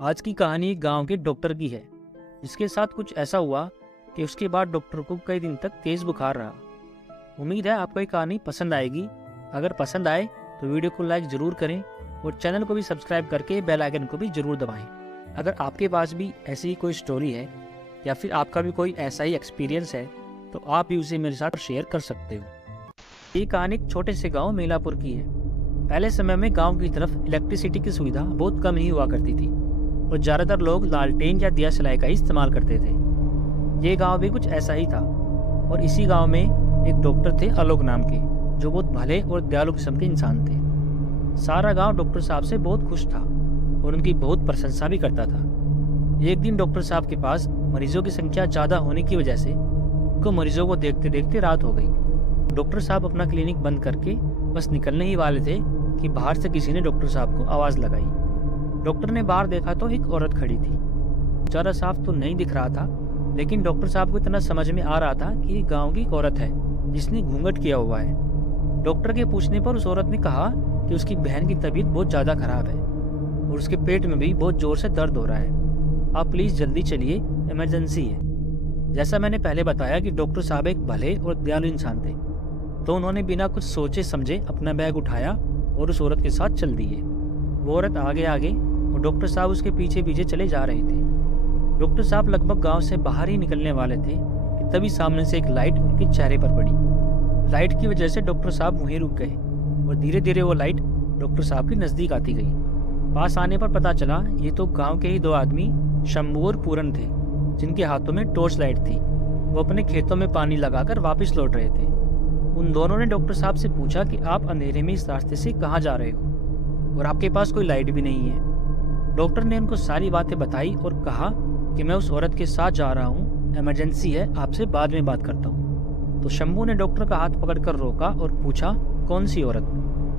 आज की कहानी एक गांव के डॉक्टर की है, जिसके साथ कुछ ऐसा हुआ कि उसके बाद डॉक्टर को कई दिन तक तेज बुखार रहा। उम्मीद है आपको ये कहानी पसंद आएगी। अगर पसंद आए तो वीडियो को लाइक ज़रूर करें और चैनल को भी सब्सक्राइब करके बेल आइकन को भी ज़रूर दबाएं। अगर आपके पास भी ऐसी ही कोई स्टोरी है या फिर आपका भी कोई ऐसा ही एक्सपीरियंस है तो आप भी उसे मेरे साथ शेयर कर सकते हो। ये कहानी एक छोटे से गाँव मेलापुर की है। पहले समय में गाँव की तरफ इलेक्ट्रिसिटी की सुविधा बहुत कम ही हुआ करती थी और ज़्यादातर लोग लालटेन या दिया सलाई का ही इस्तेमाल करते थे। ये गांव भी कुछ ऐसा ही था और इसी गांव में एक डॉक्टर थे आलोक नाम के, जो बहुत भले और दयालु किस्म के इंसान थे। सारा गांव डॉक्टर साहब से बहुत खुश था और उनकी बहुत प्रशंसा भी करता था। एक दिन डॉक्टर साहब के पास मरीजों की संख्या ज़्यादा होने की वजह से उनको मरीजों को देखते देखते रात हो गई। डॉक्टर साहब अपना क्लिनिक बंद करके बस निकलने ही वाले थे कि बाहर से किसी ने डॉक्टर साहब को आवाज़ लगाई। डॉक्टर ने बाहर देखा तो एक औरत खड़ी थी। ज़्यादा साफ तो नहीं दिख रहा था, लेकिन डॉक्टर साहब को इतना समझ में आ रहा था कि ये गांव की एक औरत है जिसने घूंघट किया हुआ है। डॉक्टर के पूछने पर उस औरत ने कहा कि उसकी बहन की तबीयत बहुत ज़्यादा खराब है और उसके पेट में भी बहुत ज़ोर से दर्द हो रहा है। आप प्लीज़ जल्दी चलिए, इमरजेंसी है। जैसा मैंने पहले बताया कि डॉक्टर साहब एक भले और दयालु इंसान थे, तो उन्होंने बिना कुछ सोचे समझे अपना बैग उठाया और उस औरत के साथ चल दिए। वो औरत आगे आगे और डॉक्टर साहब उसके पीछे पीछे चले जा रहे थे। डॉक्टर साहब लगभग गांव से बाहर ही निकलने वाले थे कि तभी सामने से एक लाइट उनके चेहरे पर पड़ी। लाइट की वजह से डॉक्टर साहब वहीं रुक गए और धीरे धीरे वो लाइट डॉक्टर साहब के नज़दीक आती गई। पास आने पर पता चला ये तो गाँव के ही दो आदमी शंभू और पूरन थे, जिनके हाथों में टॉर्च लाइट थी। वो अपने खेतों में पानी लगाकर वापस लौट रहे थे। उन दोनों ने डॉक्टर साहब से पूछा कि आप अंधेरे में इस रास्ते से कहाँ जा रहे हो और आपके पास कोई लाइट भी नहीं है। डॉक्टर ने उनको सारी बातें बताई और कहा कि मैं उस औरत के साथ जा रहा हूँ, इमरजेंसी है, आपसे बाद में बात करता हूँ। तो शंभू ने डॉक्टर का हाथ पकड़कर रोका और पूछा, कौन सी औरत?